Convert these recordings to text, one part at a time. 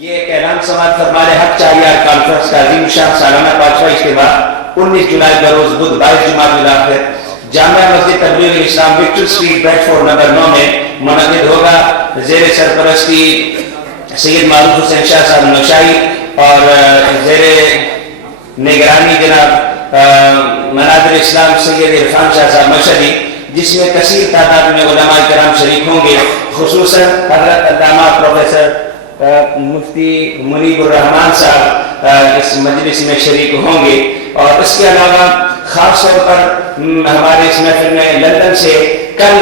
یہ ایک اعلان سماعت فرمانے حق چاہیار کانفرنس کا عظیم شان سالانہ 5واں اجتماع 19 جولائی بروز بدھ 22 جمادی الاخر جامعہ مسجد تبلیغ اسلام وکٹر اسٹریٹ بیڈفورڈ نمبر 9 میں منعقد ہوگا. زیر سرپرستی سید معروف حسین شاہ صاحب نوشاہی اور زیر نگرانی جناب مناظر اسلام سید عرفان شاہ صاحب مشہدی، جس میں کثیر تعداد میں علماء کرام شریک ہوں گے. خصوصاً حضرت علامہ پروفیسر مفتی منیب الرحمان صاحب اس مجلس میں شریک ہوں گے. اور اس کے علاوہ خاص طور پر ہمارے اس محفل میں لندن سے کل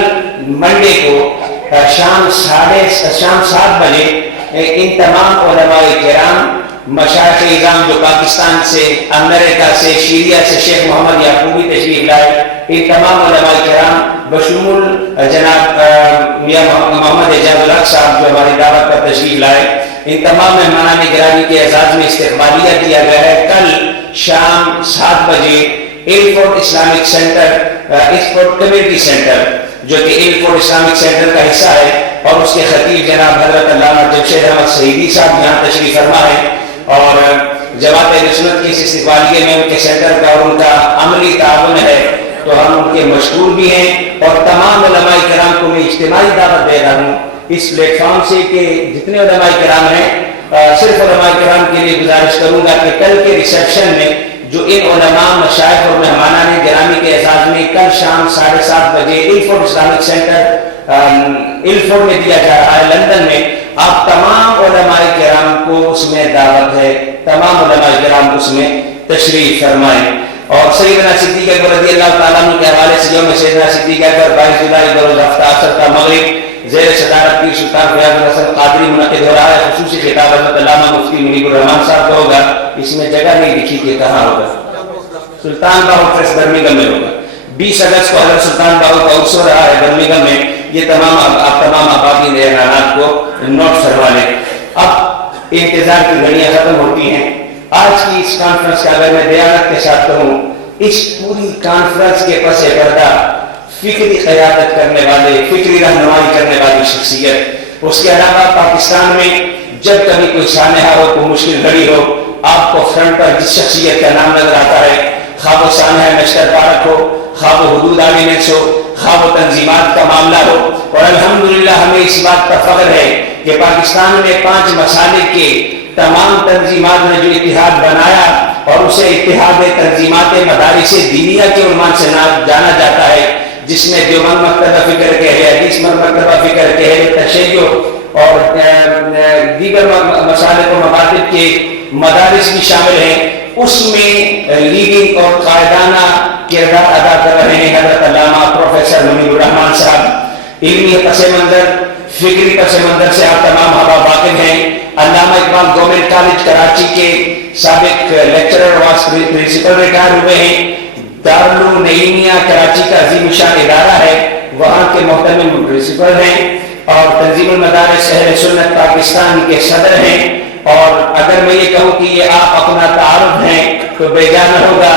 منڈے کو شام 7 بجے ان تمام علماء کرام مشائخ اعظام جو پاکستان سے، امریکہ سے، سیریا سے شیخ محمد یعقوبی تشریف لائے، ان تمام علماء کرام بشمول جناب میاں محمد اعجاز الحق صاحب جو ہماری دعوت پر تشریف لائے، ان تمام مہمانان نگرانی کے اعزاز میں استقبالیہ دیا گیا ہے. کل شام 7 بجے airport Islamic centre, airport community centre جو کہ ایئرپورٹ اسلامک سینٹر کا حصہ ہے، اور اس کے خطیب جناب حضرت علامہ جمشید احمد سعیدی صاحب یہاں تشریف فرما ہے. اور جماعت اہل سنت کی اس استقبالیے میں ان کے سینٹر کا اور ان کا عملی تعاون ہے، تو ہم ان کے مشکور بھی ہیں. اور تمام علماء کرام کو میں اجتماعی دعوت دے رہا ہوں اس پلیٹ فارم سے کہ جتنے علماء کرام ہیں، صرف علماء کرام کے لیے گزارش کروں گا کہ کل کے ریسیپشن میں جو ان علماء مشائخ اور مہمانان گرامی کے اعزاز میں کل شام 7:30 بجے ایلفورڈ اسلامک سینٹر ایلفورڈ میں دیا جا رہا ہے لندن میں، آپ تمام علماء کرام کو اس میں دعوت ہے، تمام علماء کرام اس میں تشریف فرمائیں. اور سیدنا صدیق اکبر رضی اللہ تعالیٰ عنہ کے حوالے سے یوم سیدنا صدیق اکبر 22 جولائی بروز ہفتہ عصر کا مغرب زیر صدارت پیر سلطان فیاض الحسن قادری منعقد ہو رہا ہے. خصوصی خطاب حضرت علامہ مفتی منیب الرحمان صاحب کا ہوگا. اس میں جگہ نہیں لکھی کہ کہاں ہوگا، سلطان باہو ٹرسٹ برمنگھم میں ہوگا. 20 اگست کو حضرت سلطان باہو کا عرس ہو رہا ہے برمنگھم میں. یہ تمام آپ تمام آبادی اعلانات کو نوٹ فرما لیں. اب انتظار کی گھڑیاں ختم ہوتی ہیں. آج کی اس کانفرنس کا اگر میں دیانت کے ساتھ کہوں، اس پوری کانفرنس کے پس پردہ فکری قیادت کرنے والے، فکری رہنمائی کرنے والی شخصیت، اس کے علاوہ پاکستان میں جب کبھی کوئی سانحہ ہو، کوئی مشکل گھڑی ہو، آپ کو فرنٹ پر جس شخصیت کا نام نظر آتا ہے، خواہ وہ سانحہ مشتر پارک ہو، خواہ وہ حدود آرڈیننس ہو، خواہ وہ تنظیمات کا معاملہ ہو. اور الحمدللہ ہمیں اس بات کا فخر ہے کہ پاکستان میں 5 مسالک کے تمام تنظیمات نے جو اتحاد بنایا، اور اسے اتحاد تنظیمات مدارس دینیہ کے عنوان سے جانا جاتا ہے، جس میں دیوبند مکتبہ فکر کے اہل حدیث مکتبہ فکر کے اہل تشیع اور دیگر مسالک و مکاتب کے مدارس بھی شامل ہیں. اس میں لیڈنگ اور قائدانہ کردار ادا کر رہے ہیں حضرت علامہ پروفیسر منیب الرحمان صاحب. علمی پس منظر، فکری پس منظر سے آپ تمام واقف ہیں. علامہ اقبال گورنمنٹ کالج کراچی کے سابق لیکچرر واس پرنسپل ریٹائر ہوئے ہیں. دارالنعیمیہ کراچی کا عظیم شان ادارہ ہے، وہاں کے محترم پرنسپل ہیں. اور تنظیم المدارس اہل سنت پاکستان کے صدر ہیں. اور اگر میں یہ کہوں کہ یہ آپ اپنا تعارف ہیں تو بے جا نہ ہوگا.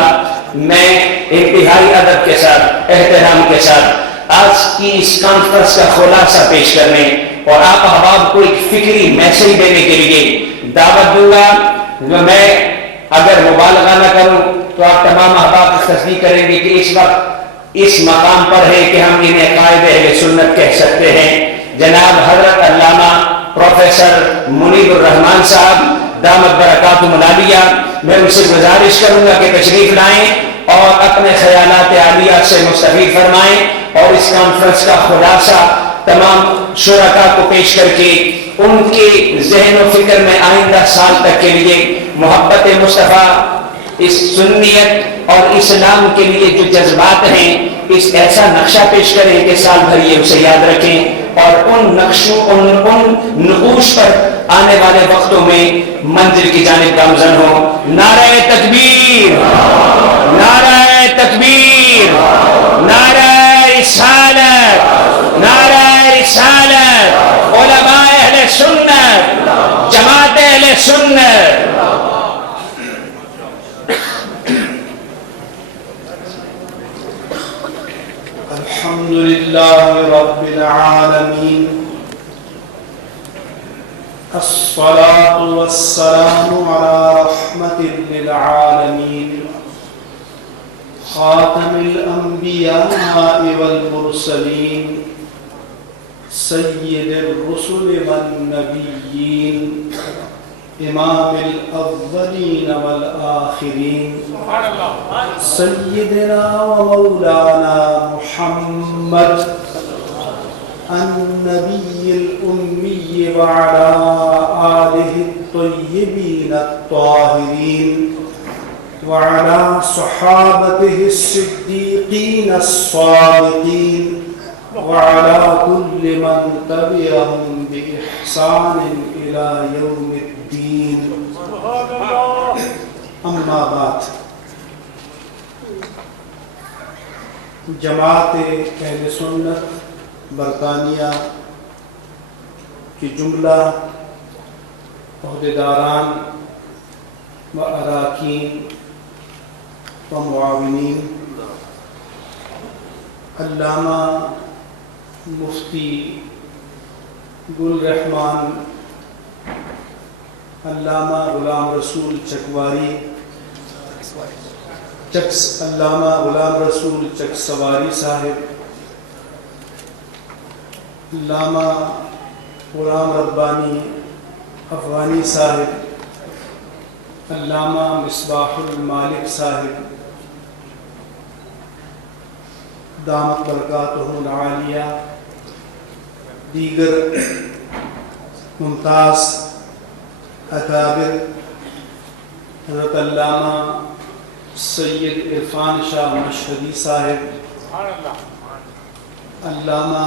میں انتہائی ادب کے ساتھ، احترام کے ساتھ آج کی اس کانفرنس کا خلاصہ پیش کرنے اور آپ احباب کو ایک فکری میسج دینے کے لیے دعوت دوں گا. میں اگر مبالغہ نہ کروں تو آپ تمام احباب اس تصدیق کریں گے کہ اس وقت اس مقام پر ہے کہ ہم انہیں قائد اہل سنت کہہ سکتے ہیں. جناب حضرت علامہ پروفیسر منیب الرحمان صاحب دامت برکاتہم العالیہ، میں ان سے گزارش کروں گا کہ تشریف لائیں اور اپنے خیالات عالیہ سے مستفید فرمائیں، اور اس کانفرنس کا خلاصہ تمام شرکاء کو پیش کر کے ان کے ذہن و فکر میں آئندہ سال تک کے لیے محبت مصطفیٰ، اس سنیت اور اسلام کے لیے جو جذبات ہیں، اس ایسا نقشہ پیش کریں کہ سال بھر یہ اسے یاد رکھیں، اور ان نقشوں ان نقوش پر آنے والے وقتوں میں منزل کی جانب گامزن ہو. نعرہ تکبیر، نعرہ تکبیر، نعرہ رسالت، نعرہ رسالت، علماء اہل سنت، جماعت اہل سنت. الحمد لله رب العالمين الصلاة والسلام على رحمة للعالمين خاتم الأنبياء والمرسلين سيد الرسل والنبيين إمام الأولين والآخرين سيدنا ومولانا محمد النبي الأمي وعلى آله الطيبين الطاهرين وعلى صحابته الصديقين الصادقين وعلى كل من تبعهم بإحسان إلى يوم الدين. أما بعد، جماعت اہل سنت برطانیہ کی جملہ عہدیداران و اراکین و معاونین، علامہ مفتی گل رحمان علامہ غلام رسول چکواری علامہ غلام رسول چکسواری صاحب، علامہ غلام ربانی افغانی صاحب، علامہ مصباح المالک صاحب دامت برکاتہ العالیہ، دیگر ممتاز اکابر، حضرت علامہ سید عرفان شاہ مشہدی صاحب، علامہ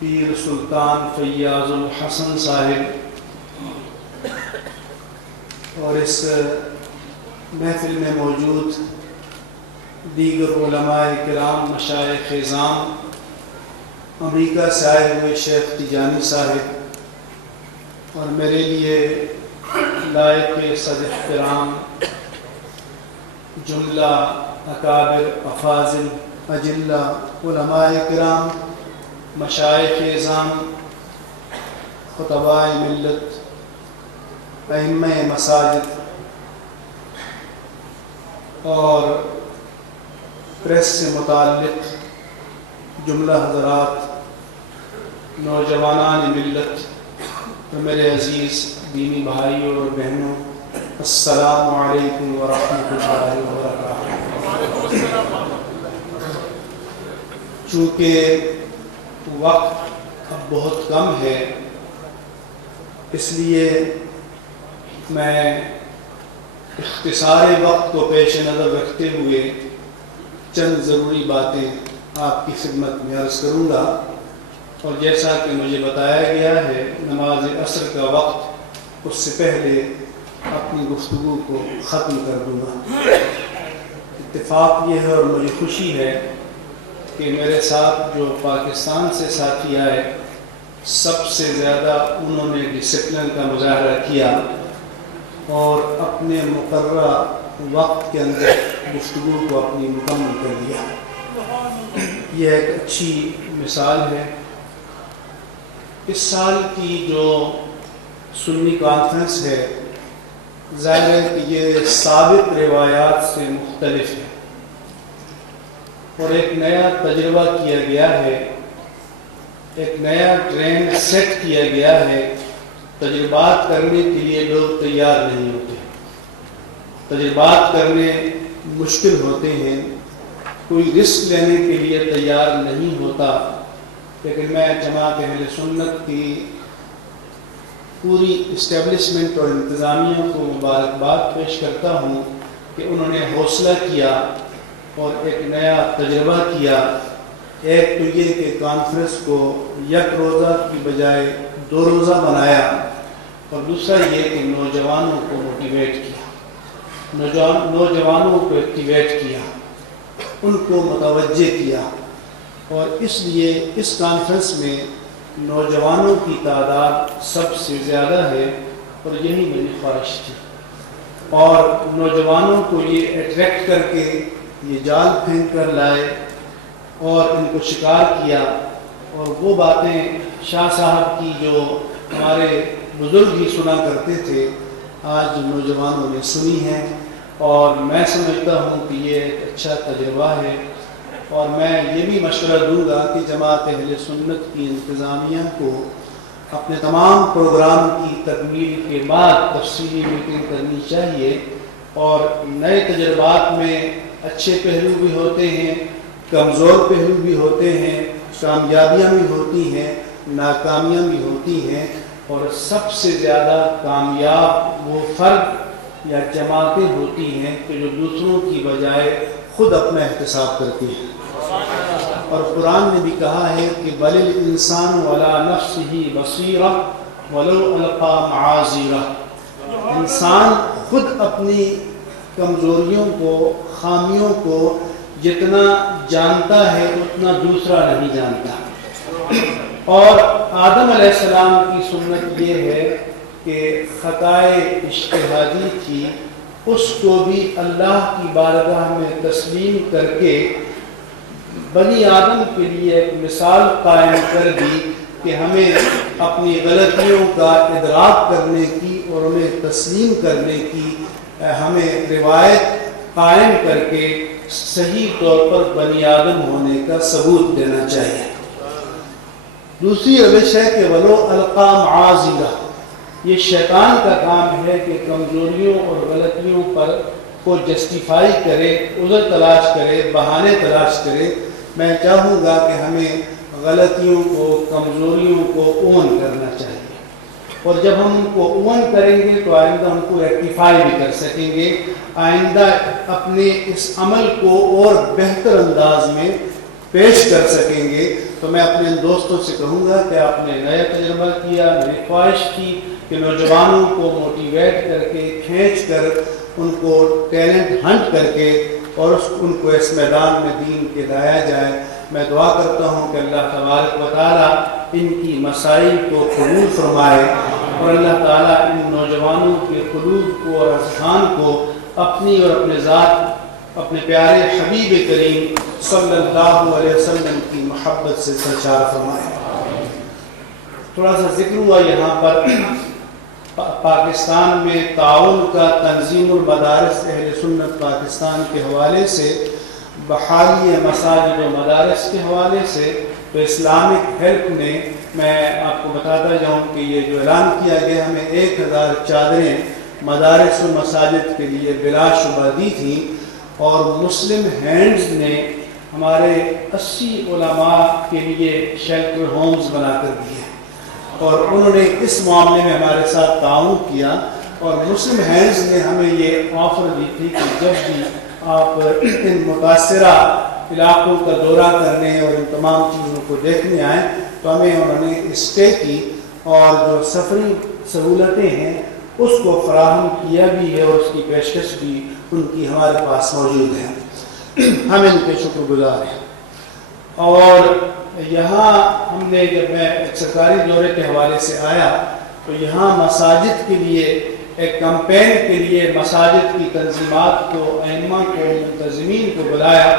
پیر سلطان فیاض الحسن صاحب، اور اس محفل میں موجود دیگر علماء کرام، مشائخ اعظام، امریکہ سے آئے ہوئے شیخ تیجانی صاحب، اور میرے لیے لائق صد احترام جملہ اکابر افاضل اجلہ علماء کرام، مشائخ اعظام، خطباء ملت، ائمہ مساجد اور پریس سے متعلق جملہ حضرات، نوجوانان ملت اور میرے عزیز دینی بھائیوں اور بہنوں، السلام علیکم ورحمۃ اللہ وبرکاتہ۔ چونکہ وقت اب بہت کم ہے، اس لیے میں اختصار وقت کو پیش نظر رکھتے ہوئے چند ضروری باتیں آپ کی خدمت میں عرض کروں گا، اور جیسا کہ مجھے بتایا گیا ہے نماز عصر کا وقت، اس سے پہلے اپنی گفتگو کو ختم کر دوں گا۔ اتفاق یہ ہے اور مجھے خوشی ہے کہ میرے ساتھ جو پاکستان سے ساتھی آئے، سب سے زیادہ انہوں نے ڈسپلن کا مظاہرہ کیا اور اپنے مقررہ وقت کے اندر گفتگو کو اپنی مکمل کر دیا۔ یہ ایک اچھی مثال ہے۔ اس سال کی جو سنی کانفرنس ہے، ظاہر ہے کہ یہ سابق روایات سے مختلف ہے اور ایک نیا تجربہ کیا گیا ہے، ایک نیا ٹرینڈ سیٹ کیا گیا ہے۔ تجربات کرنے کے لیے لوگ تیار نہیں ہوتے، تجربات کرنے مشکل ہوتے ہیں، کوئی رسک لینے کے لیے تیار نہیں ہوتا۔ لیکن میں جماعت اہل سنت کی پوری اسٹیبلشمنٹ اور انتظامیہ کو مبارکباد پیش کرتا ہوں کہ انہوں نے حوصلہ کیا اور ایک نیا تجربہ کیا۔ ایک تو یہ کہ کانفرنس کو یک روزہ کی بجائے 2 روزہ بنایا، اور دوسرا یہ کہ نوجوانوں کو موٹیویٹ کیا، نوجوانوں کو ایکٹیویٹ کیا، ان کو متوجہ کیا، اور اس لیے اس کانفرنس میں نوجوانوں کی تعداد سب سے زیادہ ہے، اور یہی میری خواہش تھی۔ اور نوجوانوں کو یہ اٹریکٹ کر کے یہ جال پھینک کر لائے اور ان کو شکار کیا، اور وہ باتیں شاہ صاحب کی جو ہمارے بزرگ ہی سنا کرتے تھے، آج نوجوانوں نے سنی ہیں، اور میں سمجھتا ہوں کہ یہ ایک اچھا تجربہ ہے۔ اور میں یہ بھی مشورہ دوں گا کہ جماعت اہل سنت کی انتظامیہ کو اپنے تمام پروگرام کی تکمیل کے بعد تفصیلی میٹنگ کرنی چاہیے، اور نئے تجربات میں اچھے پہلو بھی ہوتے ہیں، کمزور پہلو بھی ہوتے ہیں، کامیابیاں بھی ہوتی ہیں، ناکامیاں بھی ہوتی ہیں، اور سب سے زیادہ کامیاب وہ فرد یا جماعتیں ہوتی ہیں کہ جو دوسروں کی بجائے خود اپنا احتساب کرتی ہیں۔ اور قرآن نے بھی کہا ہے کہ بل الانسان ولا نفسہ بصیرہ ولو القی معاذیرہ، انسان خود اپنی کمزوریوں کو، خامیوں کو جتنا جانتا ہے اتنا دوسرا نہیں جانتا۔ اور آدم علیہ السلام کی سنت یہ ہے کہ خطائے اجتہادی تھی، اس کو بھی اللہ کی بارگاہ میں تسلیم کر کے بنی آدم کے لیے ایک مثال قائم کر دی کہ ہمیں اپنی غلطیوں کا ادراک کرنے کی اور انہیں تسلیم کرنے کی ہمیں روایت قائم کر کے صحیح طور پر بنی آدم ہونے کا ثبوت دینا چاہیے۔ دوسری روش ہے کہ ولو القی معاذیرہ، یہ شیطان کا کام ہے کہ کمزوریوں اور غلطیوں پر کو جسٹیفائی کرے، عذر تلاش کرے، بہانے تلاش کرے۔ میں چاہوں گا کہ ہمیں غلطیوں کو، کمزوریوں کو اون کرنا چاہیے، اور جب ہم ان کو اون کریں گے تو آئندہ ہم کو ریکٹیفائی بھی کر سکیں گے، آئندہ اپنے اس عمل کو اور بہتر انداز میں پیش کر سکیں گے۔ تو میں اپنے دوستوں سے کہوں گا کہ آپ نے نیا تجربہ کیا، میری خواہش تھی کہ نوجوانوں کو موٹیویٹ کر کے، کھینچ کر، ان کو ٹیلنٹ ہنٹ کر کے اور ان کو اس میدان میں دین کے لایا جائے۔ میں دعا کرتا ہوں کہ اللہ تبارک و تعالیٰ ان کی مسائل کو قبول فرمائے، اور اللہ تعالیٰ ان نوجوانوں کے قلوب کو اور اذہان کو اپنی اور اپنے ذات، اپنے پیارے حبیب کریم صلی اللہ علیہ وسلم کی محبت سے سرشار فرمائے۔ تھوڑا سا ذکر ہوا یہاں پر پاکستان میں تعاون کا، تنظیم المدارس اہل سنت پاکستان کے حوالے سے، بحالی مساجد و مدارس کے حوالے سے، تو اسلامک ہیلپ نے، میں آپ کو بتاتا جاؤں کہ یہ جو اعلان کیا گیا، ہمیں 1000 چادریں مدارس و مساجد کے لیے بلا شبہ دی تھیں، اور مسلم ہینڈز نے ہمارے 80 علماء کے لیے شیلٹر ہومز بنا کر دیے، اور انہوں نے اس معاملے میں ہمارے ساتھ تعاون کیا، اور مسلم ہینڈز نے ہمیں یہ آفر دی تھی کہ جب بھی آپ ان متاثرہ علاقوں کا دورہ کرنے اور ان تمام چیزوں کو دیکھنے آئیں تو ہمیں انہوں نے اسٹے کی، اور جو سفری سہولتیں ہیں اس کو فراہم کیا بھی ہے، اور اس کی پیشکش بھی ان کی ہمارے پاس موجود ہے۔ ہم ان کے شکر گزار ہیں۔ اور یہاں ہم نے، جب میں ایک سرکاری دورے کے حوالے سے آیا تو یہاں مساجد کے لیے ایک کمپین کے لیے مساجد کی تنظیمات کو، ائمہ کو، منتظمین کو بلایا،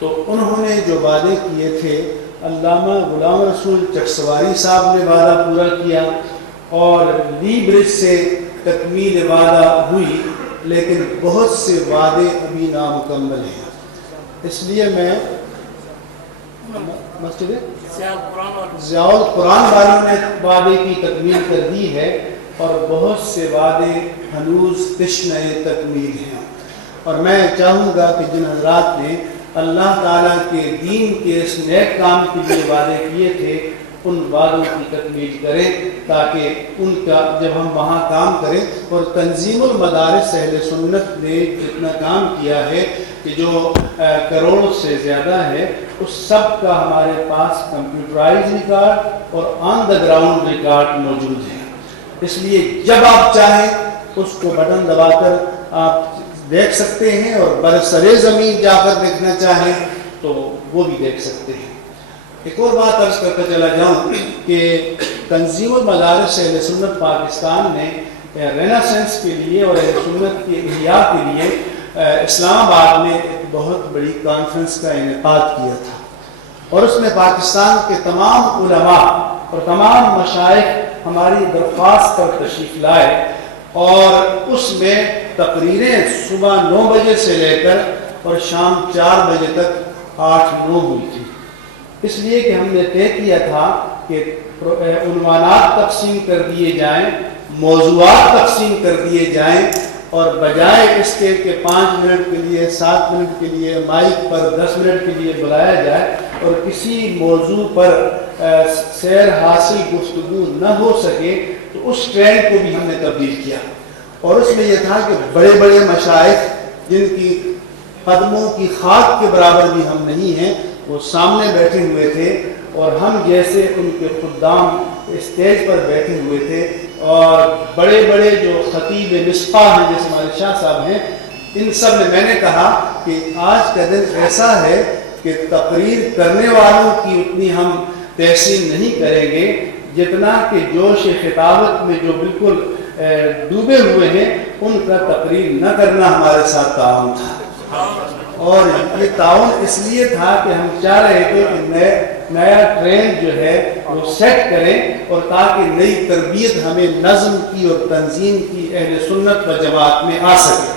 تو انہوں نے جو وعدے کیے تھے، علامہ غلام رسول چکسواری صاحب نے وعدہ پورا کیا، اور لی برج سے تکمیل وعدہ ہوئی، لیکن بہت سے وعدے ابھی نامکمل ہیں۔ اس لیے میں مسجد ضیاء القرآن والوں نے وعدے کی تکمیل کر دی ہے، اور بہت سے وعدے ہنوز تشنہ تکمیل ہیں، اور میں چاہوں گا کہ جن حضرات نے اللہ تعالیٰ کے دین کے اس نیک کام کے لیے وعدے کیے تھے، ان وعدوں کی تکمیل کریں، تاکہ ان کا جب ہم وہاں کام کریں، اور تنظیم المدارس اہل سنت نے جتنا کام کیا ہے کہ جو کروڑ سے زیادہ ہے، اس سب کا ہمارے پاس کمپیوٹرائز ریکارڈ اور آن دا گراؤنڈ ریکارڈ موجود ہے۔ اس لیے جب آپ چاہیں اس کو بٹن دبا کر آپ دیکھ سکتے ہیں، اور برسر زمین جا کر دیکھنا چاہیں تو وہ بھی دیکھ سکتے ہیں۔ ایک اور بات عرض کرتا چلا جاؤں کہ تنظیم المدارس اہل سنت پاکستان نے رینیسنس کے لیے اور اہل سنت کے احیاء کے لیے اسلام آباد میں ایک بہت بڑی کانفرنس کا انعقاد کیا تھا، اور اس میں پاکستان کے تمام علماء اور تمام مشائخ ہماری درخواست پر تشریف لائے اور اس میں تقریریں صبح 9 بجے سے لے کر اور شام 4 بجے تک 8-9 ہوئی تھی، اس لیے کہ ہم نے طے کیا تھا کہ عنوانات تقسیم کر دیے جائیں، موضوعات تقسیم کر دیے جائیں، اور بجائے اس کے کہ 5 منٹ کے لیے 7 منٹ کے لیے مائک پر 10 منٹ کے لیے بلایا جائے اور کسی موضوع پر سیر حاصل گفتگو نہ ہو سکے، تو اس ٹرینڈ کو بھی ہم نے تبدیل کیا، اور اس میں یہ تھا کہ بڑے بڑے مشائخ جن کی قدموں کی خاک کے برابر بھی ہم نہیں ہیں، وہ سامنے بیٹھے ہوئے تھے اور ہم جیسے ان کے خدام اسٹیج پر بیٹھے ہوئے تھے، اور بڑے بڑے جو خطیب مصباح ہیں جیسے ہمارے شاہ صاحب ہیں، ان سب میں نے کہا کہ آج کا دن ایسا ہے کہ تقریر کرنے والوں کی اتنی ہم تحسین نہیں کریں گے جتنا کہ جوش خطابت میں جو بالکل ڈوبے ہوئے ہیں ان کا تقریر نہ کرنا ہمارے ساتھ تعاون تھا، اور یہ تعاون اس لیے تھا کہ ہم چاہ رہے تھے کہ نیا ٹرینڈ جو ہے وہ سیٹ کریں، اور تاکہ نئی تربیت ہمیں نظم کی اور تنظیم کی اہل سنت و جماعت میں آ سکے۔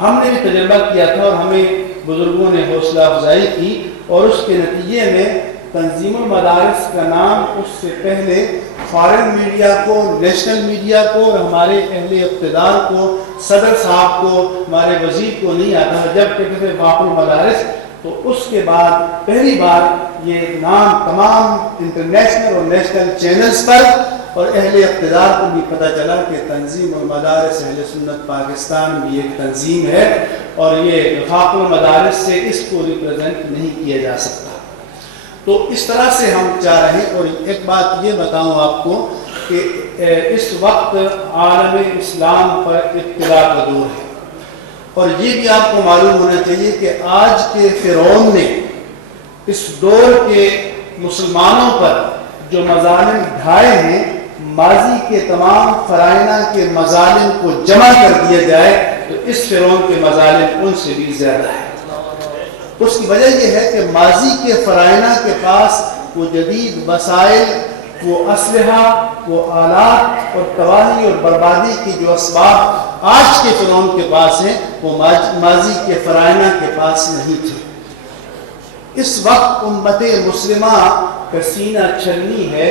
ہم نے بھی تجربہ کیا تھا اور ہمیں بزرگوں نے حوصلہ افزائی کی، اور اس کے نتیجے میں تنظیم المدارس کا نام اس سے پہلے فارن میڈیا کو، نیشنل میڈیا کو اور ہمارے اہل اقتدار کو، صدر صاحب کو، ہمارے وزیر کو نہیں آتا، جب کہتے تھے باقی المدارس، تو اس کے بعد پہلی بار یہ نام تمام انٹرنیشنل اور نیشنل چینلز پر اور اہل اقتدار کو بھی پتہ چلا کہ تنظیم المدارس اہل سنت پاکستان بھی ایک تنظیم ہے، اور یہ وفاق المدارس سے اس کو ریپرزینٹ نہیں کیا جا سکتا۔ تو اس طرح سے ہم چاہ رہے ہیں، اور ایک بات یہ بتاؤں آپ کو کہ اس وقت عالم اسلام پر ابتلا کا دور ہے، اور یہ بھی آپ کو معلوم ہونا چاہیے کہ آج کے فرعون نے اس دور کے مسلمانوں پر جو مظالم ڈھائے ہیں، ماضی کے تمام فرائض کے مظالم کو جمع کر دیا جائے تو اس فرعون کے مظالم ان سے بھی زیادہ ہیں۔ اس کی وجہ یہ ہے کہ ماضی کے فرائض کے پاس وہ جدید وسائل، وہ اسلحہ، وہ آلات اور تباہی اور بربادی کی جو اسباب آج کے فرعون کے پاس ہیں وہ ماضی کے فرائض کے پاس نہیں تھے۔ اس وقت امت مسلمہ کا سینہ چھلنی ہے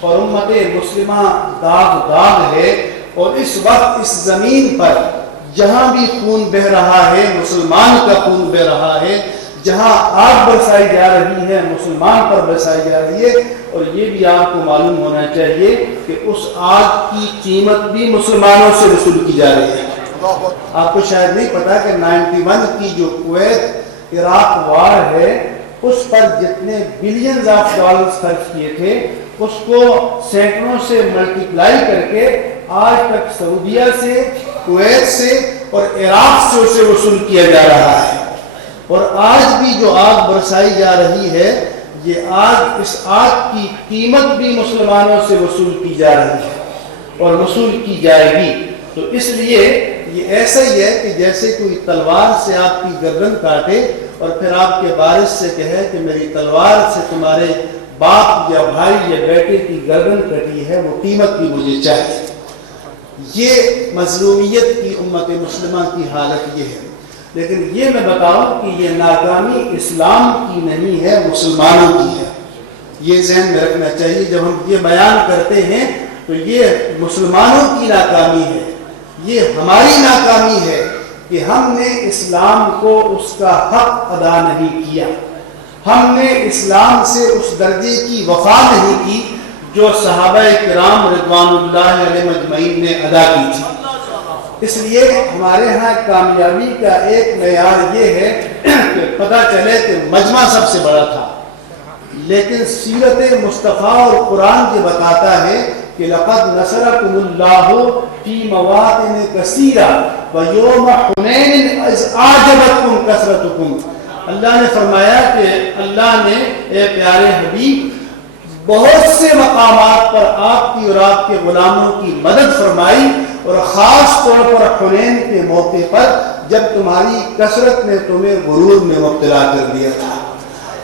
اور امت مسلمہ داغ ہے، اور اس وقت اس زمین پر جہاں بھی خون بہ رہا ہے مسلمان کا خون بہ رہا ہے، جہاں آگ برسائی جا رہی ہے مسلمان پر برسائی جا رہی ہے، اور یہ بھی آپ کو معلوم ہونا چاہیے کہ اس آگ کی قیمت بھی مسلمانوں سے وصول کی جا رہی ہے۔ آپ کو شاید نہیں پتا کہ 91 کی جو کویت عراق وار ہے اس پر جتنے بلینز آف ڈالرز خرچ کیے تھے اس کو سینکڑوں سے ملٹیپلائی کر کے آج تک سعودیہ سے، کویت سے اور عراق سے اسے وصول کیا جا رہا ہے، اور آج بھی جو آگ برسائی جا رہی ہے یہ آگ، اس آگ کی قیمت بھی مسلمانوں سے وصول کی جا رہی ہے اور وصول کی جائے گی۔ تو اس لیے یہ ایسا ہی ہے کہ جیسے کوئی تلوار سے آپ کی گردن کاٹے اور پھر آپ کے وارث سے کہے کہ میری تلوار سے تمہارے باپ یا بھائی یا بیٹے کی گردن کٹی ہے، وہ قیمت بھی مجھے چاہیے۔ یہ مظلومیت کی امت مسلمہ کی حالت یہ ہے، لیکن یہ میں بتاؤں کہ یہ ناکامی اسلام کی نہیں ہے، مسلمانوں کی ہے۔ یہ ذہن میں رکھنا چاہیے، جب ہم یہ بیان کرتے ہیں تو یہ مسلمانوں کی ناکامی ہے، یہ ہماری ناکامی ہے کہ ہم نے اسلام کو اس کا حق ادا نہیں کیا، ہم نے اسلام سے اس درجے کی وفا نہیں کی جو صحابہ کرام رضوان اللہ علیہ مجمعین نے ادا کی تھی۔ اس لیے ہمارے ہاں کامیابی کا ایک معیار یہ ہے کہ پتہ چلے کہ مجمع سب سے بڑا تھا، لیکن سیرت مصطفیٰ اور قرآن یہ بتاتا ہے کہ لقد نصرکم اللہ فی مواطن کثیرہ ویوم حنین اذ اعجبتکم کثرتکم۔ اللہ نے فرمایا کہ اللہ نے اے پیارے حبیب بہت سے مقامات پر آپ کی اور آپ کے غلاموں کی مدد فرمائی، اور خاص طور پر حنین کے موقع پر جب تمہاری کثرت نے تمہیں غرور میں مبتلا کر دیا تھا،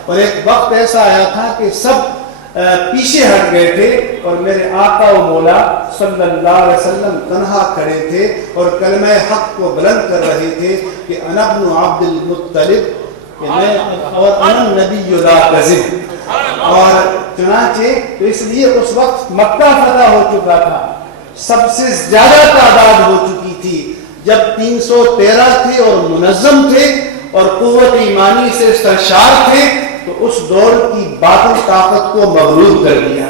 اور ایک وقت ایسا آیا تھا کہ سب پیچھے ہٹ گئے تھے اور میرے آقا و مولا صلی اللہ علیہ وسلم تنہا کھڑے تھے اور کلمہ حق کو بلند کر رہے تھے کہ انا ابن عبد المطلب، کہ میں اور انا نبی لا کذب۔ اور چنانچہ تو اس لیے اس وقت مکہ فتح ہو چکا تھا، سب سے زیادہ تعداد ہو چکی تھی، جب 313 تھے اور منظم تھے اور قوت ایمانی سے سرشار تھے تو اس دور کی باطل طاقت کو مغلوب کر دیا۔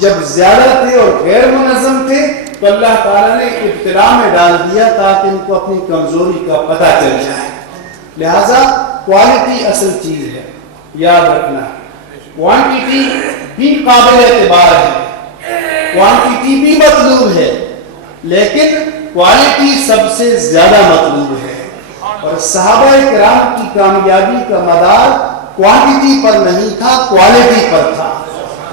جب زیادہ تھے اور غیر منظم تھے تو اللہ تعالیٰ نے ابتلا میں ڈال دیا تاکہ ان کو اپنی کمزوری کا پتہ چل جائے۔ لہذا کوالٹی اصل چیز ہے، یاد رکھنا، کوانٹیٹی بھی قابل اعتبار ہے، کوانٹیٹی بھی مطلوب ہے، لیکن کوالٹی سب سے زیادہ مطلوب ہے۔ اور صحابہ کرام کی کامیابی کا مدار کوانٹیٹی پر نہیں تھا، کوالٹی پر تھا،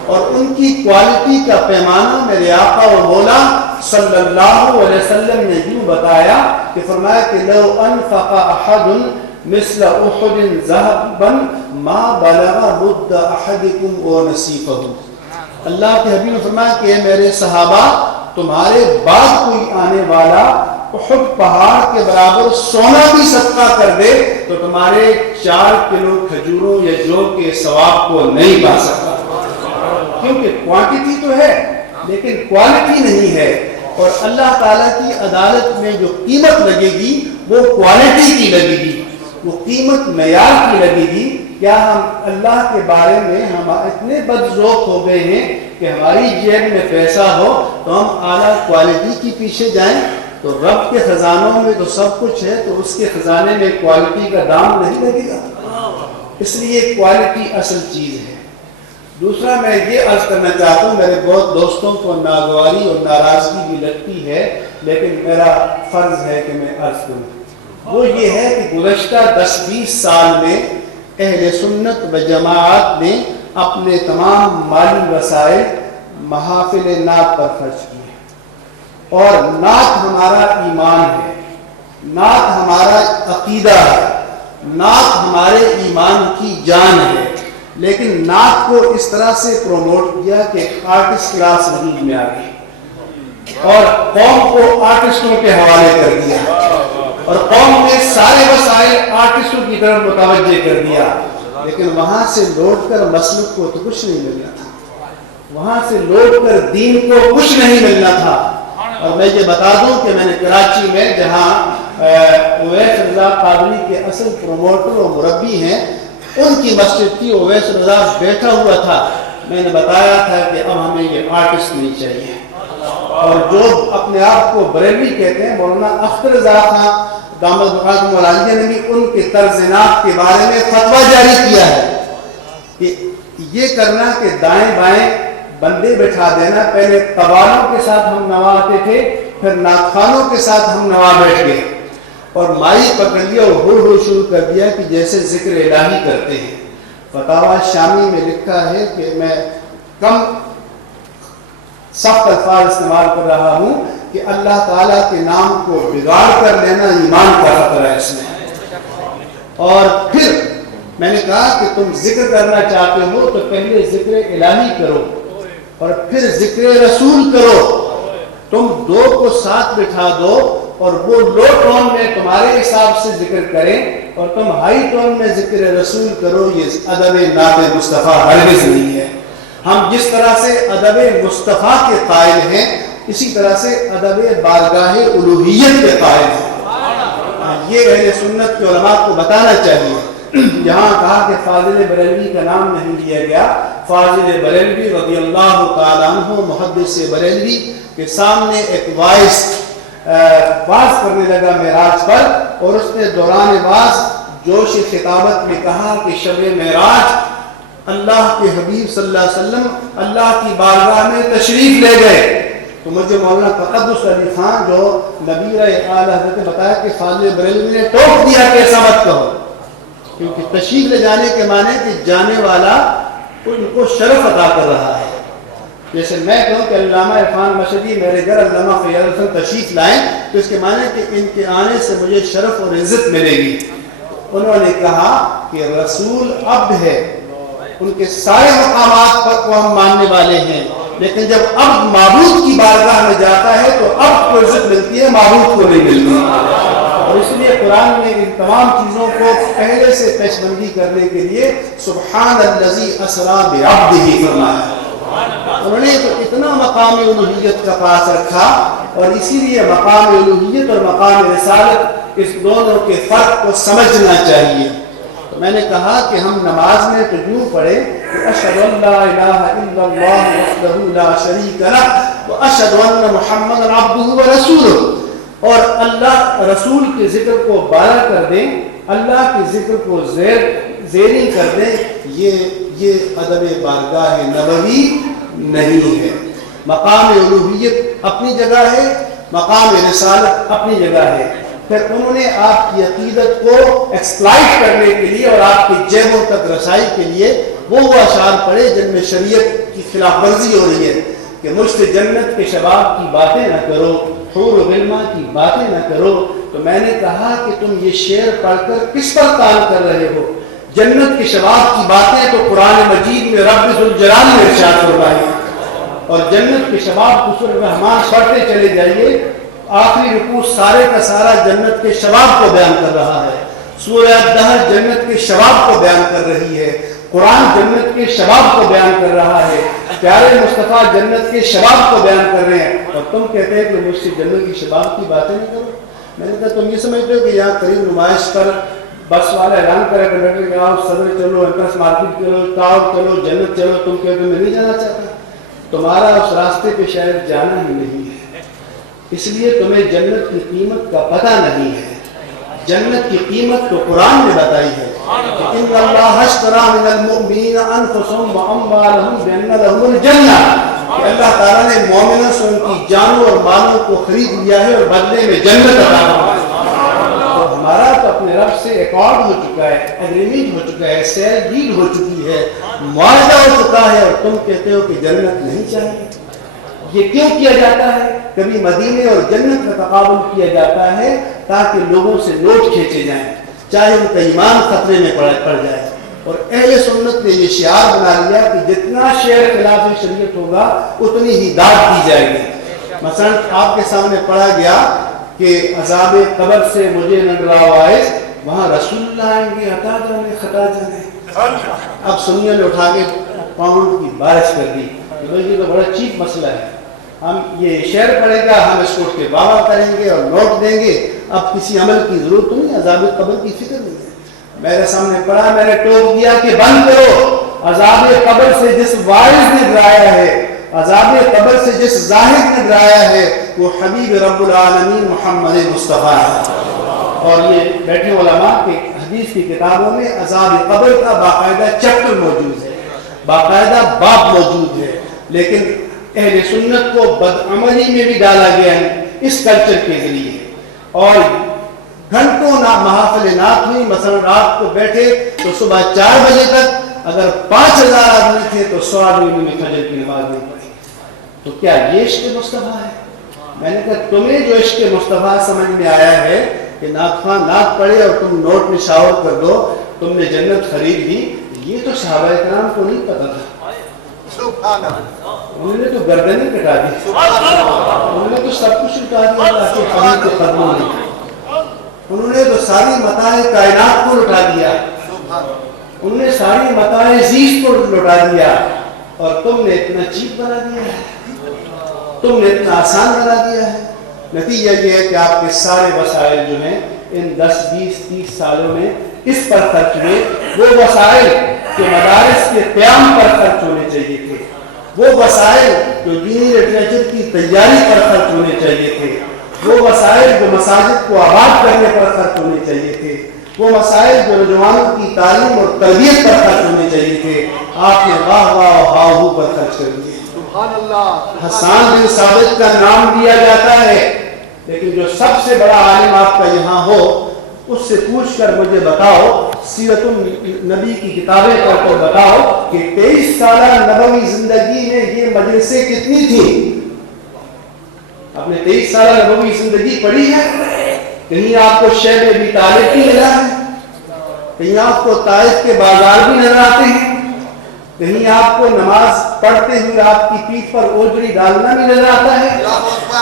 اور ان کی کوالٹی کا پیمانہ میرے آقا و مولا صلی اللہ علیہ وسلم نے یوں بتایا کہ فرمایا کہ لو انفق احد مثل احد ذهبا ما بلغ مد احدكم ونصيفه۔ اللہ کے حبیب نے فرمایا کہ اے میرے صحابہ، تمہارے بعد کوئی آنے والا احد پہاڑ کے برابر سونا بھی صدقہ کر دے تو تمہارے 4 کلو کھجوروں یا جو کے ثواب کو نہیں پا سکتا، کیونکہ کوانٹیٹی تو ہے لیکن کوالٹی نہیں ہے۔ اور اللہ تعالیٰ کی عدالت میں جو قیمت لگے گی وہ کوالٹی کی لگے گی، وہ قیمت معیار کی لگے گی۔ کیا ہم اللہ کے بارے میں ہم اتنے بدذوق ہو گئے ہیں کہ ہماری جیب میں پیسہ ہو تو ہم اعلیٰ کوالٹی کی پیچھے جائیں؟ تو رب کے خزانوں میں تو سب کچھ ہے، تو اس کے خزانے میں کوالٹی کا دام نہیں لگے گا، اس لیے کوالٹی اصل چیز ہے۔ دوسرا میں یہ عرض کرنا چاہتا ہوں، میرے بہت دوستوں کو ناگواری اور ناراضگی بھی لگتی ہے لیکن میرا فرض ہے کہ میں عرض کروں، وہ یہ ہے کہ گزشتہ 10-20 سال میں اہل سنت و جماعت نے اپنے تمام مالی وسائل محافل نعت پر خرچ کیے، اور نعت ہمارا ایمان ہے، نعت ہمارا عقیدہ ہے، نعت ہمارے ایمان کی جان ہے، لیکن نعت کو اس طرح سے پروموٹ کیا کہ آرٹسٹ کلاس وجود میں آ گئی اور قوم کو آرٹسٹوں کے حوالے کر دیا، اور قوم نے سارے وسائل آرٹسٹوں کی طرف متوجہ کر دیا، لیکن وہاں سے لوٹ کر مسلک کو تو کچھ نہیں ملنا تھا، وہاں سے لوٹ کر دین کو کچھ نہیں ملنا تھا۔ اور میں یہ بتا دوں کہ میں نے کراچی میں جہاں اویس رضا قادری کے اصل پروموٹر اور مربی ہیں، ان کی مسجد تھی، اویس رضا بیٹھا ہوا تھا، میں نے بتایا تھا کہ اب ہمیں یہ آرٹسٹ نہیں چاہیے، اور جو اپنے آپ کو بریلوی کہتے ہیں، مولانا اختر رضا خان دامت بقاتم العالیہ نے بھی ان کے طرز نعت کے بارے میں فتویٰ جاری کیا ہے کہ یہ کرنا کہ دائیں بائیں بندے بٹھا دینا، پہلے قوالوں کے ساتھ ہم نوا آتے تھے، پھر نعتخوانوں کے ساتھ ہم نوا بیٹھ گئے اور مائی پکڑ لیا اور ہو ہو شروع کر دیا کہ جیسے ذکر الہی کرتے ہیں۔ فتاویٰ شامی میں لکھا ہے کہ میں کم سخت الفاظ استعمال کر رہا ہوں کہ اللہ تعالیٰ کے نام کو بگاڑ کر لینا ایمان کا خطرہ ہے اس میں۔ اور پھر میں نے کہا کہ تم ذکر کرنا چاہتے ہو تو پہلے ذکر الہی کرو اور پھر ذکر رسول کرو، تم دو کو ساتھ بٹھا دو اور وہ لو ٹون میں تمہارے حساب سے ذکر کریں اور تم ہائی ٹون میں ذکر رسول کرو، یہ ادب نعت مصطفیٰ ہرگز نہیں ہے۔ ہم جس طرح سے ادب مصطفیٰ کے قائل ہیں اسی طرح سے ادب بارگاہ الوہیت کے قائل ہیں، یہ اہل سنت کے علماء کو بتانا چاہیے۔ یہاں کہا کہ فاضل بریلوی کا نام نہیں لیا گیا، فاضل بریلوی رضی اللہ تعالیٰ عنہ محدث بریلوی کے سامنے ایک واعظ کرنے لگا معراج پر، اور اس نے دوران واعظ جوش خطابت میں کہا کہ شب معراج اللہ کے حبیب صلی اللہ علیہ وسلم اللہ کی بارگاہ میں تشریف لے گئے، تو مجھے مولانا تقدس علی خان جو نبی اعلیٰ حضرت نے بتایا کہ فاضل بریلوی نے ٹوک دیا کہ ایسا مت کہو، کیونکہ تشریف لے جانے کے معنی کہ جانے والا ان کو شرف عطا کر رہا ہے۔ جیسے میں کہوں کہ علامہ عرفان مشہدی میرے گھر علامہ فیاض حسن تشریف لائیں تو اس کے معنی کہ ان کے آنے سے مجھے شرف اور عزت ملے گی۔ انہوں نے کہا کہ رسول عبد ہے ان کے سارے مقامات پر کو ہم ماننے والے ہیں، لیکن جب اب معبود کی بارگاہ میں جاتا ہے تو اب کو عزت ملتی ہے، معبود کو نہیں ملتی۔ اور اس لیے قرآن نے ان تمام چیزوں کو پہلے سے پیش بندی کرنے کے لیے سبحان الذی اسریٰ بعبدہ فرمایا۔ انہوں نے تو اتنا مقام الوہیت کا پاس رکھا، اور اسی لیے مقام الوہیت اور مقام رسالت اس دونوں کے فرق کو سمجھنا چاہیے۔ تو میں نے کہا کہ ہم نماز میں تو یوں پڑھے کہ اشہد ان لا الہ الا اللہ وحدہ لا شریک لہ واشہد ان محمدا عبدہ ورسولہ، اور اللہ رسول کے ذکر کو بالا کر دیں، اللہ کے ذکر کو زیریں کر دیں، یہ ادب بارگاہ نبوی نہیں ہے۔ مقام الوہیت اپنی جگہ ہے، مقام رسالت اپنی جگہ ہے۔ پھر انہوں نے آپ کی عقیدت کو ایکسپلائٹ کرنے کے لیے اور آپ کی جیبوں تک رسائی کے لیے وہ اشعار پڑھے جن میں شریعت کی خلاف ورزی ہو رہی ہے کہ مجھ سے جنت کے شباب کی باتیں نہ کرو، حور و غلماں کی باتیں نہ کرو۔ تو میں نے کہا کہ تم یہ شعر پڑھ کر کس پر کام کر رہے ہو؟ جنت کے شباب کی باتیں تو قرآن مجید میں رب ذوالجلال نے ارشاد فرمائی، اور جنت کے شباب کو سورہ رحمان پڑھتے چلے جائیے، آخری رکوع سارے کا سارا جنت کے شباب کو بیان کر رہا ہے، سورہ الدہر جنت کے شباب کو بیان کر رہی ہے، قرآن جنت کے شباب کو بیان کر رہا ہے، پیارے مصطفیٰ جنت کے شباب کو بیان کر رہے ہیں، اور تم کہتے ہیں کہ مجھ سے جنت کے شباب کی باتیں نہیں کرو۔ میں نے کہا تم یہ سمجھتے ہو کہ یہاں قریب نمائش پر بس والا اعلان کرے کنڈکٹر کہ آؤ صدر چلو، امپریس مارکیٹ چلو، ٹاور چلو، جنت چلو، تم کہتے ہو میں نہیں جانا چاہتا، تمہارا اس راستے پہ شاید جانا ہی نہیں ہے، اس لیے تمہیں جنت کی قیمت کا پتہ نہیں ہے۔ جنت کی قیمت تو قرآن نے بتائی ہے کہ ان اللہ اشتری من المؤمنین انفسهم واموالهم بان لهم الجنہ، کہ اللہ تعالیٰ نے مومنوں سے ان کی جانوں اور مالوں کو خرید لیا ہے اور بدلے میں جنت عطا فرمائی۔ تو ہمارا تو اپنے رب سے ایکارڈ ہو چکا ہے، ایگریمنٹ ہو چکا ہے، سیل ڈیل ہو چکی ہے، معاہدہ ہو چکا ہے، اور تم کہتے ہو کہ جنت نہیں چاہیے۔ یہ کیوں کیا جاتا ہے؟ کبھی مدینے اور جنت کا تقابل کیا جاتا ہے تاکہ لوگوں سے نوٹ کھینچے جائیں، چاہے ان کا ایمان خطرے میں پڑ جائے۔ اور اہل سنت نے یہ شعار بنا لیا کہ جتنا شعر خلاف شریعت ہوگا اتنی ہی داد دی جائے گی۔ مثلا آپ کے سامنے پڑھا گیا کہ عذاب قبر سے مجھے نہ ڈراؤ عائز، وہاں رسول اللہ آئیں گے، عطا جانے خطا جانے۔ اب سنیوں نے اٹھا کے پاؤنڈ کی بارش کر دی، یہ تو بڑا چیپ مسئلہ ہے، ہم یہ شعر پڑھے گا، ہم اس کو اٹھ کے بابا کریں گے اور نوٹ دیں گے، اب کسی عمل کی ضرورت تو نہیں، عذاب قبر کی فکر نہیں ہے۔ میرے سامنے پڑھا، میں نے ٹوک دیا کہ بند کرو، عذاب قبر سے جس واعظ نے ڈرایا ہے، عذاب قبر سے جس زاہد نے ڈرایا ہے، وہ حبیب رب العالمین محمد مصطفیٰ ہے۔ اور یہ بیٹھے علماء کے حدیث کی کتابوں میں عذاب قبر کا باقاعدہ چیپٹر موجود ہے، باقاعدہ باب موجود ہے، لیکن اہل سنت کو بدعملی میں بھی ڈالا گیا ہے اس کلچر کے ذریعے، اور گھنٹوں محافل نعت ہوئی، مثلا رات کو بیٹھے تو صبح 4 بجے تک اگر 5000 آدمی تھے تو 100 آدمی میں فجر کی نماز نہیں پڑھی۔ تو کیا یہ عشق مصطفیٰ ہے؟ میں نے کہا تمہیں جو عشق مصطفیٰ سمجھ میں آیا ہے کہ نعت خواں نعت پڑھے اور تم نوٹ میں شاور کر دو، تم نے جنت خرید لی، یہ تو صحابہ کرام کو نہیں پتا تھا۔ انہوں نے تو گردنیں کٹا دی، انہوں نے تو سب کچھ لٹا دیا اللہ کے فضل کے قدموں میں، انہوں نے تو ساری متاع کائنات کو لٹا دیا، انہوں نے ساری متاع زیست کو لٹا دیا، اور تم نے اتنا چیپ بنا دیا ہے، تم نے اتنا آسان بنا دیا ہے۔ نتیجہ یہ ہے کہ آپ کے سارے وسائل جو ہیں ان 10 20 30 سالوں میں اس پر خرچ ہوئے، وہ وسائل جو مدارس کے قیام پر خرچ ہونے چاہیے تھے، وہ وسائل جو دینی لٹریچر کی تیاری پر خرچ ہونے چاہیے تھے، وہ وسائل جو مساجد کو آباد کرنے پر خرچ ہونے چاہیے تھے، وہ مسائل جو نوجوانوں کی تعلیم اور تربیت پر خرچ ہونے چاہیے تھے، آپ نے واہ واہ ہا ہو پر خرچ کر دیے۔ حسان بن ثابت کا نام دیا جاتا ہے، لیکن جو سب سے بڑا عالم آپ کا یہاں ہو اس سے پوچھ کر مجھے بتاؤ، سیرت النبی کی کتابیں پڑھ کر بتاؤ کہ 23 سالہ نبوی زندگی میں یہ مجلسیں کتنی تھیں؟ آپ نے 23 سالہ نبوی زندگی پڑھی ہے؟ کہیں آپ کو شیب ابی طالب بھی ملا ہے؟ کہیں آپ کو طائف کے بازار بھی نظر آتے ہیں؟ کہیں آپ کو نماز پڑھتے ہوئے آپ کی پیٹھ پر اوجڑی ڈالنا بھی نظر آتا ہے،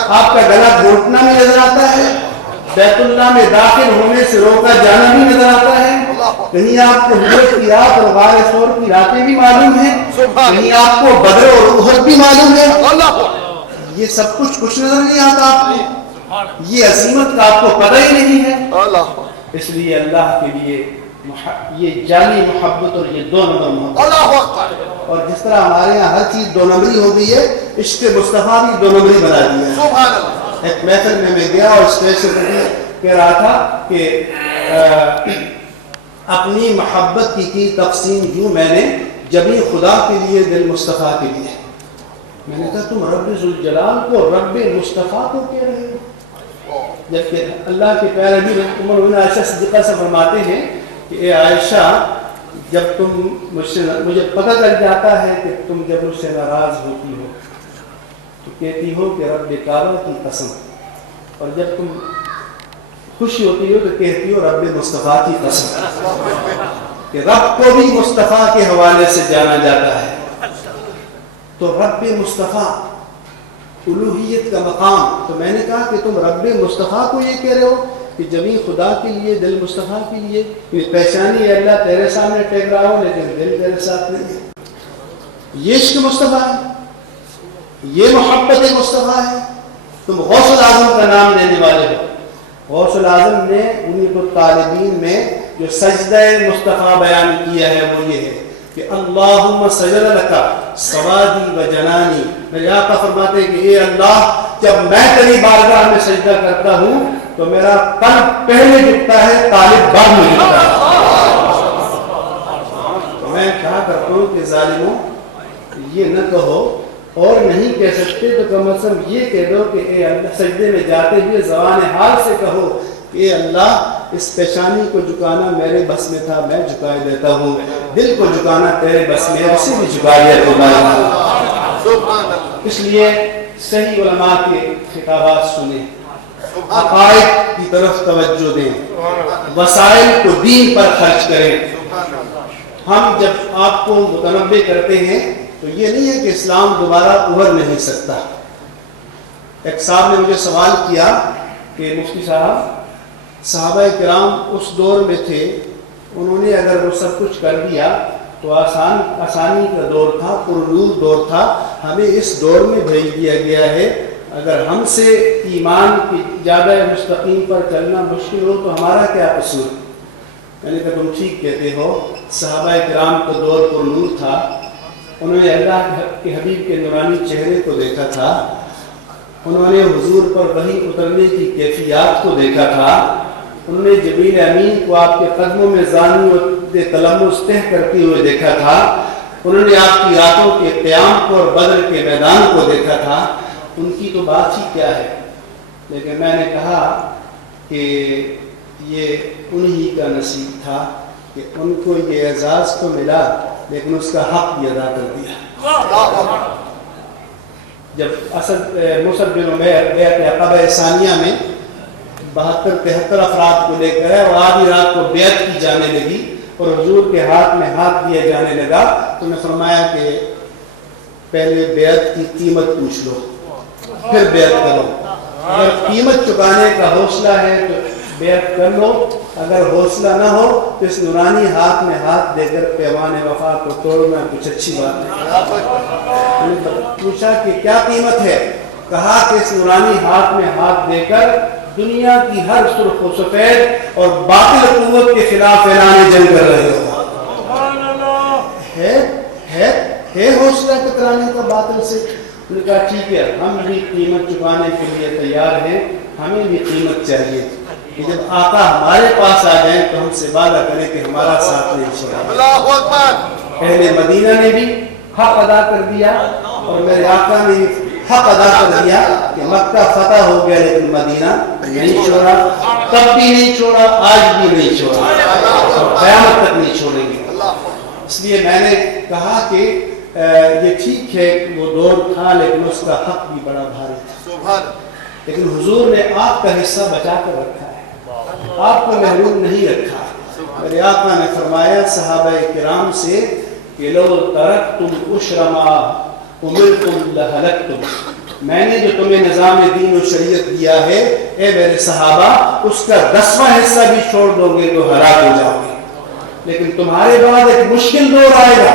آپ کا گلا گھونٹنا بھی نظر آتا ہے، بیت اللہ میں داخل ہونے سے روکا جانا بھی نظر آتا ہے، کہیں آپ کو ہجرت کی رات اور غار ثور کی راتیں بھی معلوم ہیں، کہیں آپ کو بدر اور احد بھی معلوم ہے. یہ سب کچھ نظر نہیں آتا آپ کو، یہ عظمت کا آپ کو پتہ ہی نہیں ہے. اس لیے اللہ کے لیے یہ جعلی محبت اور یہ دو نمبر محبت، اور جس طرح ہمارے یہاں ہر چیز دو نمبری ہو گئی ہے، عشق مصطفیٰ بھی دو نمبری بنا دیا ہے. ایک محفل میں گیا اور اسٹیج سے کہہ رہا تھا کہ اپنی محبت کی تقسیم یوں میں نے جبھی خدا کے لیے دل مصطفیٰ کے لیے. میں نے کہا تم رب ذوالجلال کو رب مصطفیٰ کو کہہ رہے ہو، جبکہ اللہ کے پیارے نبی عمر بن عائشہ صدیقہ سے فرماتے ہیں کہ اے عائشہ، جب تم مجھے پتہ چل جاتا ہے کہ تم جب مجھ سے ناراض ہوتی ہو تو کہتی ہو کہ رب کعبہ کی قسم، اور جب تم خوشی ہوتی ہو تو کہتی ہو رب مصطفیٰ کی قسم، کہ رب کو بھی مصطفیٰ کے حوالے سے جانا جاتا ہے. تو رب مصطفیٰ الوہیت کا مقام. تو میں نے کہا کہ تم رب مصطفیٰ کو یہ کہہ رہے ہو کہ جبھی خدا کے لیے دل مصطفیٰ کے لیے، پہچانی ہے اللہ تیرے سامنے ٹیک رہا ہو لیکن دل تیرے ساتھ نہیں ہے. یہ عشق مصطفیٰ ہے، یہ محبت مصطفیٰ ہے. تم غوث الاعظم کا نام لینے والے ہو. غوث الاعظم نے انہیں کو طالبین میں جو سجدہ مصطفیٰ بیان کیا ہے وہ یہ ہے کہ اللہم سجد لکا سوادی و جنانی. میرے آقا فرماتے ہیں کہ اے اللہ، جب میں تیری بارگاہ میں سجدہ کرتا ہوں تو میرا قلب پہلے جھکتا ہے، طالب بعد میں جھکتا ہے. میں کہا کرتا ہوں کہ ظالموں یہ نہ کہو، اور نہیں کہہ سکتے تو کم از کم یہ کہہ دو کہ اے اللہ، سجدے میں جاتے ہوئے زبان حال سے کہو کہ اے اللہ، اس پیشانی کو جھکانا میرے بس میں تھا، میں جھکائے دیتا ہوں. دل کو جھکانا تیرے بس میں، اسے بھی جھکائے دیتا ہوں. اس لیے صحیح علماء کے خطابات سنیں، عقائد کی طرف توجہ دیں، وسائل کو دین پر خرچ کریں. ہم جب آپ کو متنبع کرتے ہیں تو یہ نہیں ہے کہ اسلام دوبارہ ابھر نہیں سکتا. ایک صاحب نے مجھے سوال کیا کہ مفتی صاحب، صحابہ کرام اس دور میں تھے، انہوں نے اگر وہ سب کچھ کر دیا تو آسانی کا دور تھا، پرنور دور تھا، ہمیں اس دور میں بھیج دیا گیا ہے. اگر ہم سے ایمان کی زیادہ مستقیم پر چلنا مشکل ہو تو ہمارا کیا قصور؟ میں نے کہا تم ٹھیک کہتے ہو. صحابہ کرام کا دور پرنور تھا، انہوں نے اللہ کے حبیب کے نورانی چہرے کو دیکھا تھا، انہوں نے حضور پر وحی اترنے کی کیفیات کو دیکھا تھا، انہوں نے جبریل امین کو آپ کے قدموں میں زانی و تلمس تہ کرتے ہوئے دیکھا تھا، انہوں نے آپ کی راتوں کے قیام کو اور بدر کے میدان کو دیکھا تھا. ان کی تو بات ہی کیا ہے. لیکن میں نے کہا کہ یہ انہی کا نصیب تھا کہ ان کو یہ اعزاز تو ملا لیکن اس کا حق بھی ادا کر دیا. جب مصعب بن عمیر بیعت عقبہ ثانیہ میں 72-73 افراد کو لے کر اور آدھی رات کو بیعت کی جانے لگی اور حضور کے ہاتھ میں ہاتھ دیا جانے لگا تو نے فرمایا کہ پہلے بیعت کی قیمت پوچھ لو پھر بیعت کرو. اگر قیمت چکانے کا حوصلہ ہے تو بیعت کر لو، اگر حوصلہ نہ ہو تو اس نورانی ہاتھ میں ہاتھ دے کر پیمان وفا کو توڑنا کچھ اچھی بات نہیں. میں نے پوچھا کہ کیا قیمت ہے؟ کہا کہ اس نورانی ہاتھ میں ہاتھ دے کر دنیا کی ہر سرخ و سفید اور باطل قوت کے خلاف اعلان جنگ کر رہے ہو. ہے حوصلہ کترانے کا باطل سے؟ انہوں نے کہا ٹھیک ہے، ہم بھی قیمت چکانے کے لیے تیار ہیں، ہمیں بھی قیمت چاہیے کہ جب آقا ہمارے پاس آ جائیں تو ہم سے وعدہ کریں کہ ہمارا ساتھ نہیں چھوڑا. اہل مدینہ نے بھی حق ادا کر دیا اور میرے آقا نے حق ادا کر دیا کہ مکہ فتح ہو گیا لیکن مدینہ نہیں چھوڑا. تب بھی نہیں چھوڑا، آج بھی نہیں چھوڑا، قیامت تک نہیں چھوڑیں گے. اس لیے میں نے کہا کہ یہ ٹھیک ہے وہ دور تھا لیکن اس کا حق بھی بڑا بھاری تھا. لیکن حضور نے آپ کا حصہ بچا کر رکھا ہے، آپ کو محروم نہیں رکھا. میرے آقا نے فرمایا صحابہ کرام سے کہ لو ترکتم عشر ما امرتم لہلکتم، میں نے جو تمہیں نظام دین و شریعت دیا ہے اے میرے صحابہ، اس کا 10واں حصہ بھی چھوڑ دو گے تو ہلاک ہو جاؤ گے۔ لیکن تمہارے بعد ایک مشکل دور آئے گا،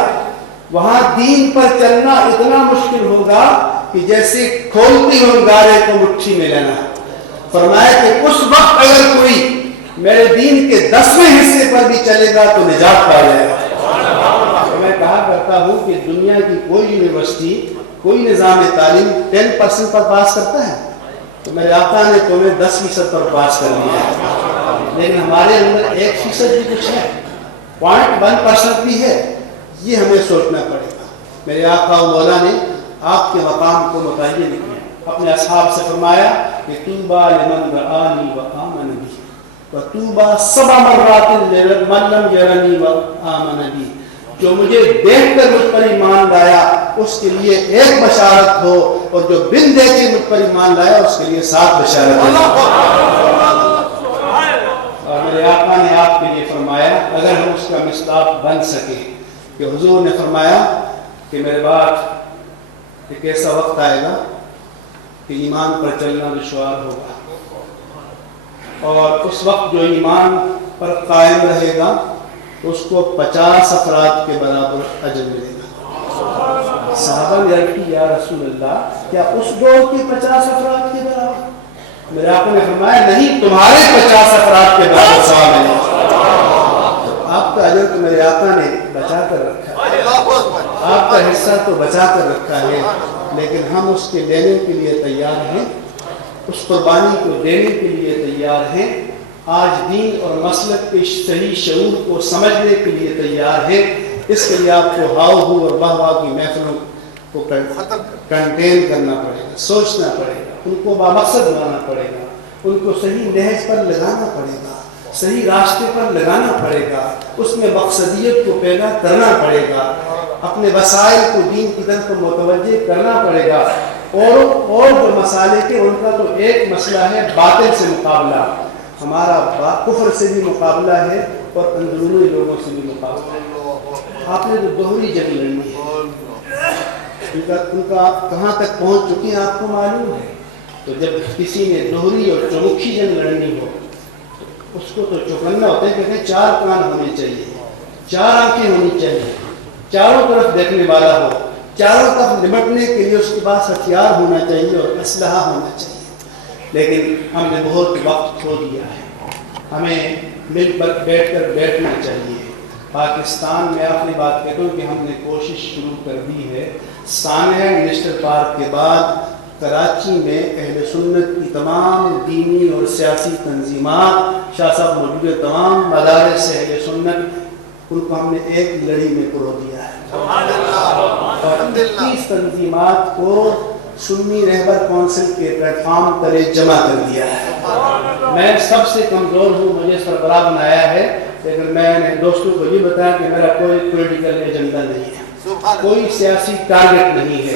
وہاں دین پر چلنا اتنا مشکل ہوگا کہ جیسے کھولتی ہوئی گارے کو مٹھی میں لینا۔ فرمایا کہ اس وقت اگر کوئی میرے دین کے 10ویں حصے پر بھی چلے گا تو نجات پا جائے گا۔ میں کہا کرتا ہوں کہ دنیا کی کوئی یونیورسٹی، کوئی نظام تعلیم 10% پر پاس کرتا ہے، تو میرے آقا نے تمہیں 10% پر پاس کر لیا ہے، لیکن ہمارے اندر 1% بھی کچھ ہے، 0.1% بھی ہے، یہ ہمیں سوچنا پڑے گا۔ میرے آقا و مولا نے آپ کے مقام کو متعین کیا، اپنے اصحاب سے فرمایا کہ طوبیٰ لمن رآنی وآمن بی وطوبیٰ 7 مرات لمن لم یرنی وآمن بی، جو مجھے دیکھ کر مجھ پر ایمان لایا اس کے لیے 1 بشارت ہو، اور جو بن دیکھے مجھ پر ایمان لایا اس کے لیے 7 بشارت ہو۔ اور میرے آقا نے آپ کے لیے فرمایا اگر ہم اس کا مصداق بن سکے، کہ حضور نے فرمایا کہ میرے بعد ایک ایسا وقت آئے گا کہ ایمان پر چلنا دشوار ہوگا، اور اس وقت جو ایمان پر قائم رہے گا اس کو 50 افراد کے برابر اجر ملے گا۔ صحابہ نے عرض کی یا رسول اللہ کیا اس دور کے 50 افراد کے برابر؟ میرے آقا نے فرمایا نہیں، تمہارے 50 افراد کے برابر ثواب ملے گا۔ آپ کا اجر تو میرے آقا نے بچا کر رکھا ہے، آپ کا حصہ تو بچا کر رکھا ہے، لیکن ہم اس کے لینے کے لیے تیار ہیں، اس قربانی کو دینے کے لیے تیار ہیں، آج دین اور مسلک کے صحیح شعور کو سمجھنے کے لیے تیار ہے۔ اس کے لیے آپ کو ہاؤ ہو اور واہ واہ کی محفلوں کو کنٹین کرنا پڑے گا، سوچنا پڑے گا، ان کو بامقصد بنانا پڑے گا، ان کو صحیح نہج پر لگانا پڑے گا، صحیح راستے پر لگانا پڑے گا، اس میں مقصدیت کو پیدا کرنا پڑے گا، اپنے وسائل کو دین کی طرف متوجہ کرنا پڑے گا۔ اور جو مسائل کے ان کا تو ایک مسئلہ ہے باطل سے مقابلہ، ہمارا کفر سے بھی مقابلہ ہے اور اندرونی لوگوں سے بھی مقابلہ ہے۔ آپ نے تو دوہری جنگ لڑنی ہے، ان کا کہاں تک پہنچ چکی ہیں آپ کو معلوم ہے۔ تو جب کسی نے دوہری اور چمکھی جنگ لڑنی ہو اس کو تو چوکنا ہوتا ہے، کہتے ہیں 4 کان ہونے چاہیے، 4 آنکھیں ہونی چاہیے، چاروں طرف دیکھنے والا ہو، چاروں طرف نمٹنے کے لیے اس کے پاس ہتھیار ہونا چاہیے اور اسلحہ ہونا چاہیے۔ لیکن ہم نے بہت وقت کھو دیا ہے، ہمیں مل کر بیٹھ کر بیٹھنا چاہیے۔ پاکستان میں آخری بات کہتا ہوں کہ ہم نے کوشش شروع کر دی ہے، سانحہ منسٹر پارک کے بعد کراچی میں اہل سنت کی تمام دینی اور سیاسی تنظیمات، شاہ صاحب موجود ہے، تمام مدارس اہل سنت، ان کو ہم نے ایک لڑی میں پرو دیا ہے، اور 21 تنظیمات کو سنی رہبر کونسل کے پلیٹ فارم تلے جمع کر دیا ہے۔ میں سب سے کمزور ہوں، مجھے سربراہ بنایا ہے، لیکن میں نے دوستوں کو یہ بتایا کہ میرا کوئی پولیٹیکل ایجنڈا نہیں ہے، کوئی سیاسی ٹارگٹ نہیں ہے،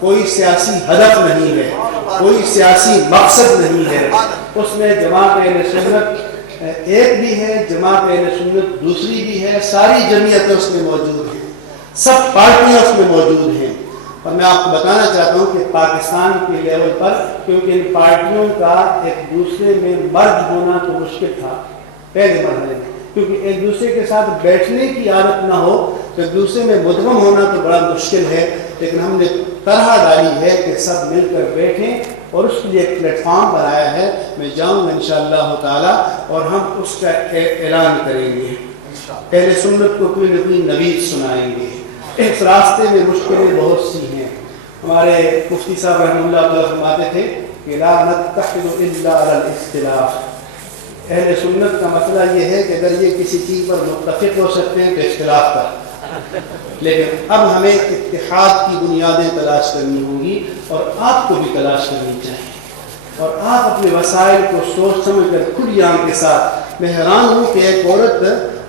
کوئی سیاسی ہدف نہیں ہے، کوئی سیاسی مقصد نہیں ہے۔ اس میں جماعت اہل سنت ایک بھی ہے، جماعت اہل سنت دوسری بھی ہے، ساری جمعیتیں اس میں موجود ہیں، سب پارٹیاں اس میں موجود ہیں۔ اور میں آپ کو بتانا چاہتا ہوں کہ پاکستان کے لیول پر، کیونکہ ان پارٹیوں کا ایک دوسرے میں مرج ہونا تو مشکل تھا پہلے مرحلے میں، کیونکہ ایک دوسرے کے ساتھ بیٹھنے کی عادت نہ ہو تو ایک دوسرے میں مدغم ہونا تو بڑا مشکل ہے، لیکن ہم نے طرح ڈالی ہے کہ سب مل کر بیٹھیں اور اس کے لیے ایک پلیٹ فارم بنایا ہے۔ میں جاؤں گا انشاءاللہ تعالی اور ہم اس کا اعلان کریں گے، اہل سنت کو کوئی نہ کوئی نوید سنائیں گے۔ اس راستے میں مشکلیں بہت سی ہیں، ہمارے مفتی صاحب رحمہ اللہ تعالیٰ فرماتے تھے کہ لا نتحد الا علی الاختلاف، اہل سنت کا مسئلہ یہ ہے کہ اگر یہ کسی چیز پر متفق ہو سکتے ہیں تو اختلاف پر، لیکن اب ہمیں اتحاد کی بنیادیں تلاش کرنی ہوں گی اور آپ کو بھی تلاش کرنی چاہیے، اور آپ اپنے وسائل کو سوچ سمجھ کر کھلی آنکھ کے ساتھ۔ میں حیران ہوں کہ ایک عورت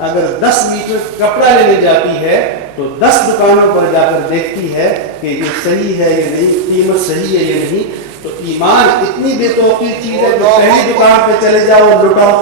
اگر 10 میٹر کپڑا لینے جاتی ہے تو 10 دکانوں پر جا کر دیکھتی ہے کہ یہ صحیح ہے یا نہیں، قیمت صحیح ہے یا نہیں۔ تو ایمان اتنی بے توقیر چیز ہے کہ پہلی دکان پہ چلے جاؤ اور لٹاؤ،